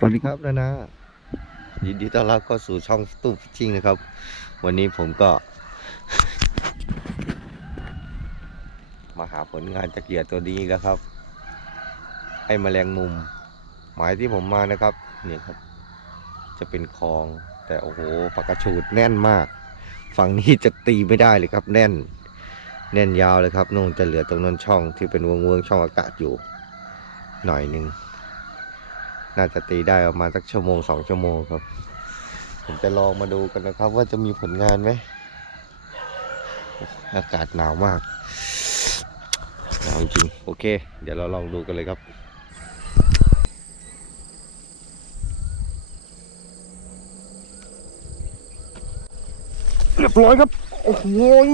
สวัสดีครับนะนะยินดีต้อนรับเข้าสู่ช่องตู้ฟิชชิ่งนะครับ วันนี้ผมก็ มาหาผลงานจากเหยื่อตัวนี้แล้วครับให้แมลงมุม หมายที่ผมมานะครับนี่ครับ จะเป็นคลอง แต่โอ้โหปากกระชูดแน่นมาก ฝั่งนี้จะตีไม่ได้เลยครับ แน่น แน่นยาวเลยครับนู่นจะเหลือตรงนั้นช่องที่เป็นวงเวงๆช่องอากาศอยู่ หน่อยหนึ่ง น่าจะตีได้ประมาณสักชั่วโมงสองชั่วโมงครับ ผมจะลองมาดูกันนะครับ ว่าจะมีผลงานไหมอากาศหนาวมากหนาวจริงโอเค เดี๋ยวเราลองดูกันเลยครับเรียบร้อยครับโอ้โหย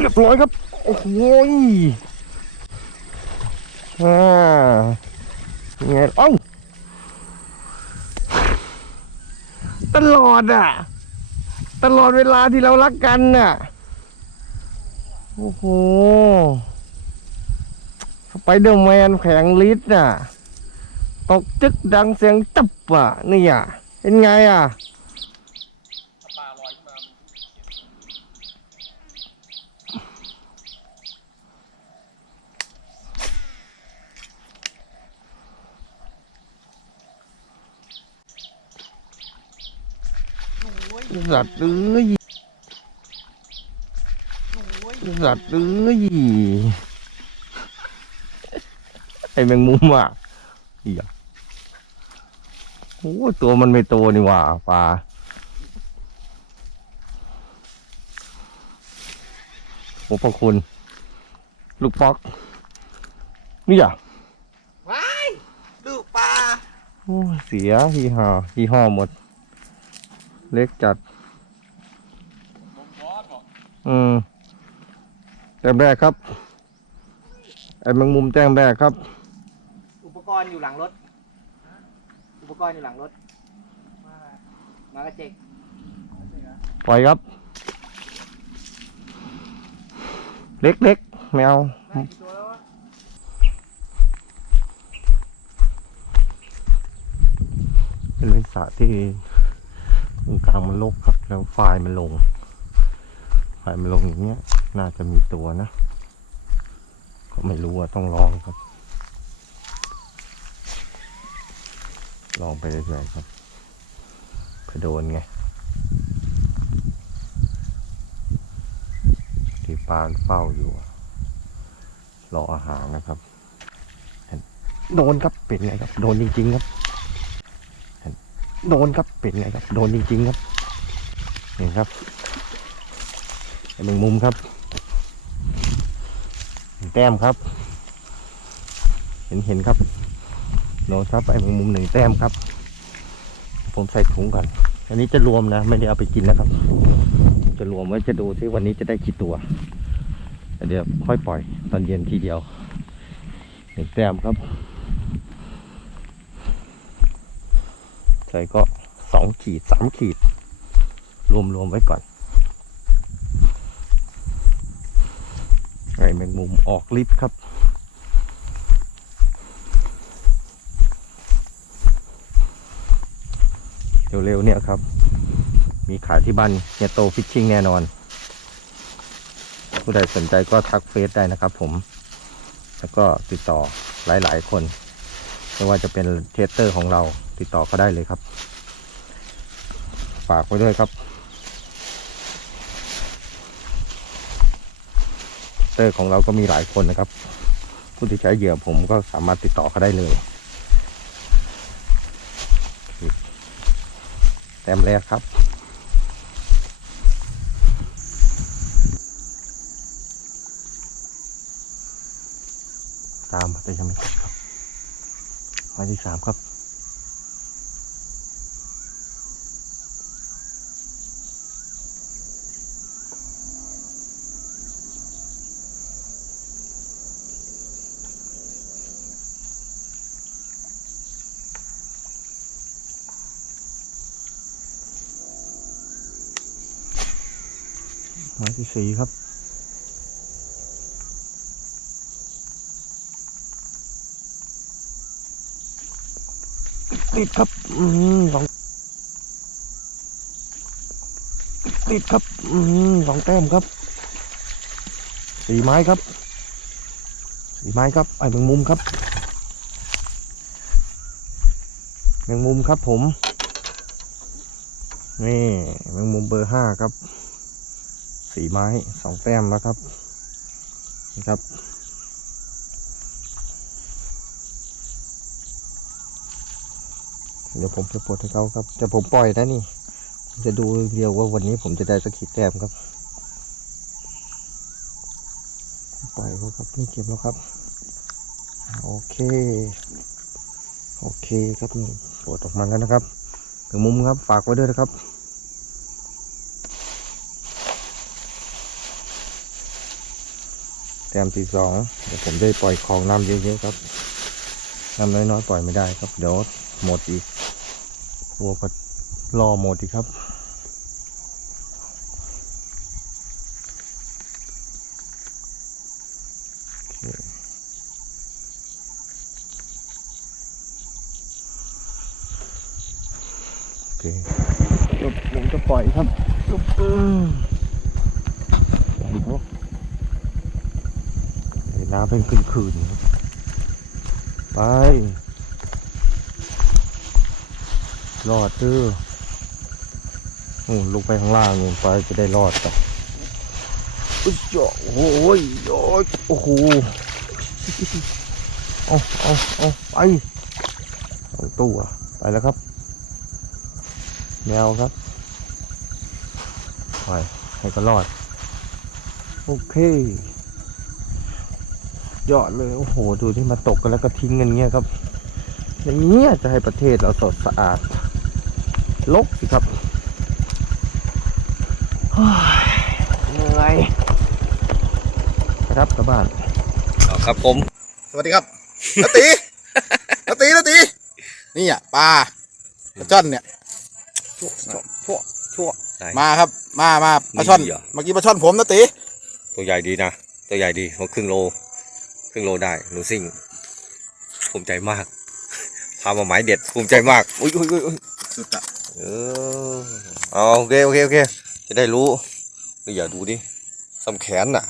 เรียบร้อยครับโอ้โหยอ่า ไงเอ้าตลอดอะ ตลอดเวลาที่เรารักกันน่ะ โอ้โหสไปเดอร์แมนแข็งลิตรน่ะ ตกจึกดังเสียงจับอะ นี่อะ เป็นไงอะ ปลาลอยขึ้นมามัน สัตว์เอ้ยสัตว์เอ้ยไอแมงมุมอะอีอะโอ้ตัวมันไม่โตนี่หว่าปลาโอ้พระคุณ ลูกฟอกนี่อะว้ายลูกปลาโอ้เสียยี่ห้อยี่ห้อหมด เล็กจัดลงบอสบอกอืมแต้มแรกครับไอ้แมงมุมแต้มแรกครับ อุปกรณ์อยู่หลังรถ อุปกรณ์อยู่หลังรถ มากระเจกปล่อยครับ เล็กเล็กแมวได้กี่ตัวแล้ววะเป็นเป็นสระที่ตรง กลางมันลกครับ แล้วไฟมันลง ไฟมันลงอย่างเงี้ย น่าจะมีตัวนะ ก็ไม่รู้อะต้องลองครับ ลองไปเรื่อยๆครับเพื่อโดนไงที่ปานเฝ้าอยู่ รออาหารนะครับเห็นโดนครับเป็นไงครับ โดนจริงๆครับ โดนครับเป็นไงครับ โดนจริงๆครับ เห็นครับไอ้แมงมุมครับ แต้มครับ เห็นเห็นครับโดนครับไอ้แมงมุมหนึ่งแต้มครับ ผมใส่ถุงก่อน อันนี้จะรวมนะ ไม่ได้เอาไปกินนะครับ จะรวมไว้จะดูที่วันนี้จะได้กี่ตัวเดี๋ยวค่อยปล่อย ตอนเย็นทีเดียวหนึ่งแต้มครับ ใส่ก็สองขีดสามขีด รวมรวมไว้ก่อนไอ้แมงมุมออกลิฟต์ครับ เร็วๆเนี่ยครับ มีขายที่บ้านเฮียโตฟิชชิ่งแน่นอน ผู้ใดสนใจก็ทักเฟซได้นะครับผม แล้วก็ติดต่อหลายๆคนไม่ว่าจะเป็นเทสเตอร์ของเรา ติดต่อก็ได้เลยครับ ฝากไว้ด้วยครับ เตอร์ของเราก็มีหลายคนนะครับ ผู้ที่ใช้เหยื่อผมก็สามารถติดต่อเขาได้เลย แต้มแรกครับตามมาแต่ยังไม่ครบครับหมายที่สามครับ หมายที่สี่ครับติดครับอืมสองติดครับอืมสองแต้มครับสี่ไม้ครับ สี่ไม้ครับไอ้แมงมุมครับแมงมุมครับผม นี่แมงมุมเบอร์ห้าครับ สี่ไม้สองแต้มแล้วครับนี่ครับ เดี๋ยวผมจะปลดให้เขาครับแต่ผมปล่อยนะนี่ผมจะดูเดียวว่าวันนี้ผมจะได้สักขีดแต้มครับ ปล่อยเขาครับนี่เก็บแล้วครับ โอเค โอเคครับนี่ปลดออกมาแล้วนะครับ ถึงมุมครับฝากไว้ด้วยนะครับ แต้มที่สองเดี๋ยวผมได้ปล่อยของน้ำเยอะๆครับน้ำน้อยๆปล่อยไม่ได้ครับ เดี๋ยวหมดอีกวัวก็รอหมดอีกครับโอเคจบผมจะปล่อยครับจบอืมปล่อยเขาให้ น้ำเป็นคืนๆไป รอดเด้อโอ้ลงไปข้างล่างลงไปจะได้รอดต่ออุ๊ยโอ้โหโอ้ยโอ้ยโอ้โหเอาเอาเอาไปสองตัวไปแล้วครับ แมวครับไปให้ก็รอด โอเค ยอดเลย โอ้โห ดูที่มาตกกันแล้วก็ทิ้งกันเงี้ยครับ อย่างเงี้ยจะให้ประเทศเราสดสะอาดลกสิครับเฮ้ยเหนื่อยครับกลับบ้านครับผม สวัสดีครับนาตีนาตีนาตีนี่อะปลาปลาช่อนเนี่ยชั่วชั่วชั่วไหนมาครับ มามาปลาช่อนนี่เหรอเมื่อกี้ปลาช่อนผมนาตีตัวใหญ่ดีนะ ตัวใหญ่ดีผมครึ่งโล ครึ่งโลได้หนูซิ่งภูมิใจมากพามาหมายเด็ดภูมิใจมากอุ้ยอุ้ยอุ้ยอุ้ยสุดอะเออเอาโอเคโอเคโอเคจะได้รู้นี่อย่าดูดิสำแขนน่ะ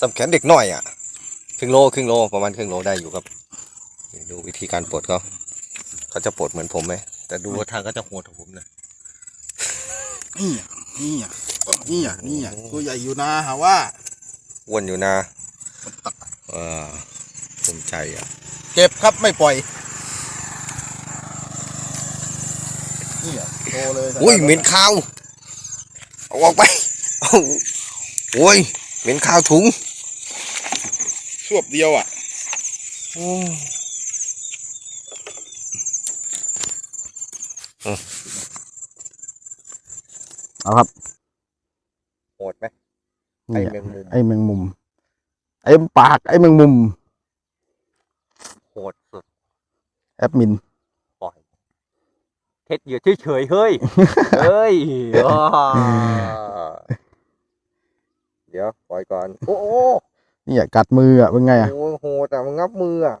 สำแขนเด็กน้อยอะครึ่งโลครึ่งโลประมาณครึ่งโลได้อยู่ครับนี่ดูวิธีการปลดเขาเขาจะปลดเหมือนผมไหมแต่ดูว่าทางเขาจะโหดกว่าผมนะนี่อะนี่อะนี่อะนี่อะตัวใหญ่อยู่นะหาว่าอ้วนอยู่นะเออ ภูมิใจอะ เก็บครับไม่ปล่อย นี่อะโตเลยอุ้ยเหม็นข้าว เอาออกไปเอาโอ้ยเหม็นข้าวถุงสวบเดียวอะเอาครับโหดไหมไอ้นี่แมงมุมไอ้แมงมุม ไอ้ปากไอ้แมงมุมโหดสุดแอดมิน ปล่อย เท็ดเหยื่อเฉยๆเฮ้ย เฮ้ยอ้าเดี๋ยวปล่อยก่อน โอ้โหนี่อะกัดมืออะเป็นไงอะโอ้โหแต่มันงับมืออะ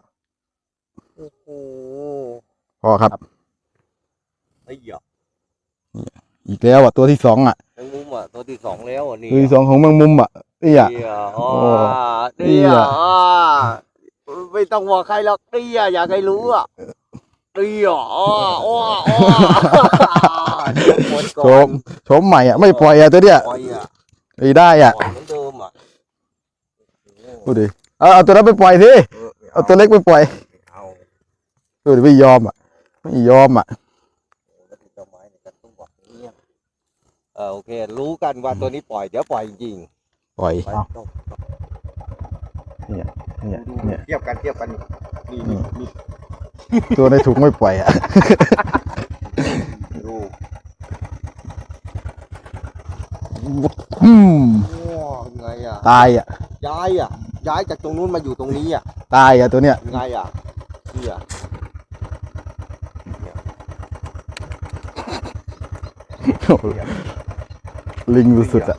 โอ้โหพอครับ ไอ้เหยื่ออีกแล้วอะตัวที่สองอะแมงมุมอะตัวที่สองแล้วอะนี่ตัวที่สองของแมงมุมอะ นี่อะเตี้ยอ๋อโอ้เตี้ยเตี้ยอ่าไม่ต้องบอกใครหรอกเตี้ยอยากให้รู้อะเตี้ยอ๋ออ๋ออ๋อหมดก่โชอนมโชมใหม่อะไม่ปล่อยอะตัวเนี้ยปล่อยอะไม่ได้อะปล่อยเหมือนเดิมอะดูดิเอาเอาตัวนั้นไปปล่อยสิเอาตัวเล็กไปปล่อยเอาดูดิไม่ยอมอะไม่ยอมอะแล้วติดต้นไม้ในกระตุ้งบอกเงียบเออโอเค รู้กันว่าตัวนี้ปล่อยเดี๋ยวปล่อยจริง ปล่อยๆไปเอาต้องเนี่ยเนี่ยดูเนี่ย เทียบกันเทียบกันนี่นี่นี่ตัวในถุงไม่ปล่อยอะ ดูอืมว้าวไงอะตายอะ ย้ายอะ ย้ายจากตรงนู้นมาอยู่ตรงนี้อะตายอะตัวเนี้ยไงอะนี่อะโอ้โหลิงสุดๆอะ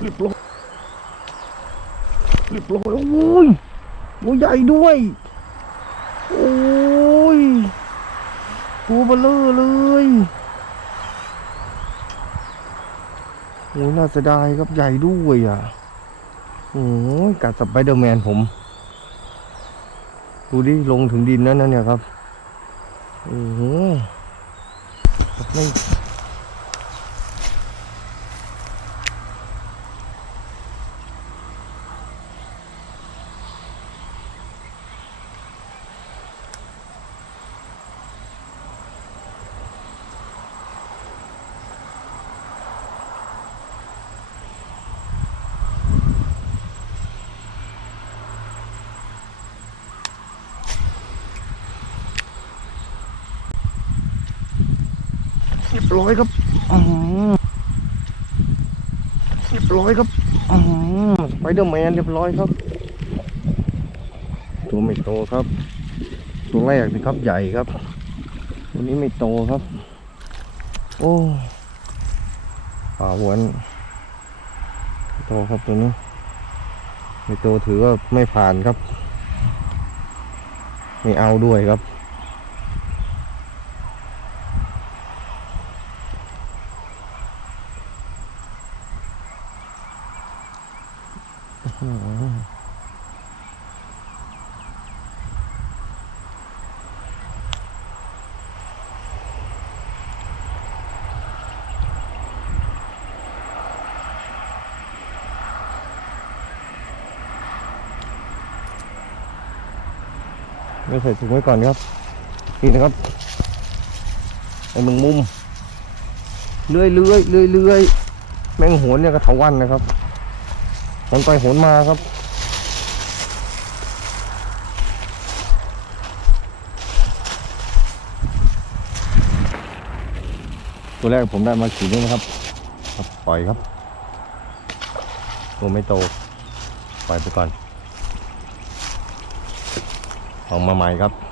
เรีบร้อยเรีบร้อยโอ้ยโอ้ยใหญ่ด้วย โอ้ยตัวเบลอเลยโอ้ยน่าเสียดายครับใหญ่ด้วยอะโอ้ยกัดสไปเดอร์แมนผม ดูดิ ลงถึงดินนั่นนะเนี่ยครับโอ้โหไม่ เรียบร้อยครับอืมเรียบร้อยครับอืมสไปเดอร์แมนเรียบร้อยครับ ตัวไม่โตครับ ตัวแรกนะครับใหญ่ครับ ตัวนี้ไม่โตครับ โอ้ป่าหวนโตครับตัวนี้ไม่โตถือว่าไม่ผ่านครับ ไม่เอาด้วยครับ ไม่ใส่ถุงไว้ก่อนครับนี่นะครับไอ้มึงมุมเลื่อยเลื่อยเลื่อยเลื่อยแมงโหนเนี่ยกระเถาวันนะครับหนไปโหนมาครับตัวแรกผมได้มาขีดนี้นะครับ ปล่อยครับ ตัวไม่โต ปล่อยไปก่อน ของมาใหม่ครับ